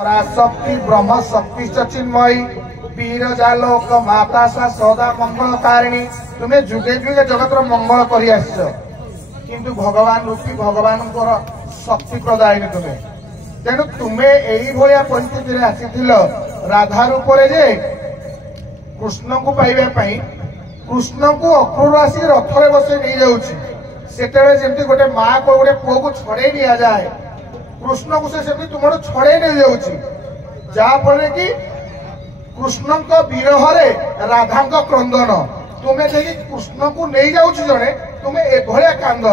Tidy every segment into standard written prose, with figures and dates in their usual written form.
पराशक्ति ब्रह्म शक्ति चिन्मयी बीरजा लोक माता सा सदा मंगल कारिणी तुम्हें जुगे जुगे जगत मंगल कर किंतु भगवान रूपी भगवान शक्ति प्रदायिनी तुम्हें तेणु तुम्हें यही भाया परिस्थिति आसी राधा रूप जे कृष्ण को पाइबा कृष्ण को अक्रूर आसी रथरे बसे नहीं जाऊँगी गोटे माँ को गोटे पुओ को छड़े नि जाए कृष्ण को से तुम छड़े नहीं जाऊँगी जहाँफल कि कृष्ण विरह राधा क्रंदन तुम्हें देखिए कृष्ण को नहीं जाऊँ जड़े तुम्हें एभलिया कांद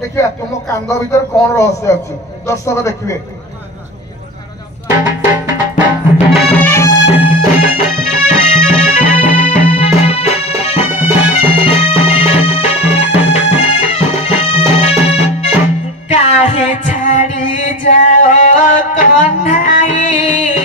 देखिए तुम कांद भीतर कौन रहस्य अच्छी दर्शक देखिए काहे छाड़ी जाओ कन्हाई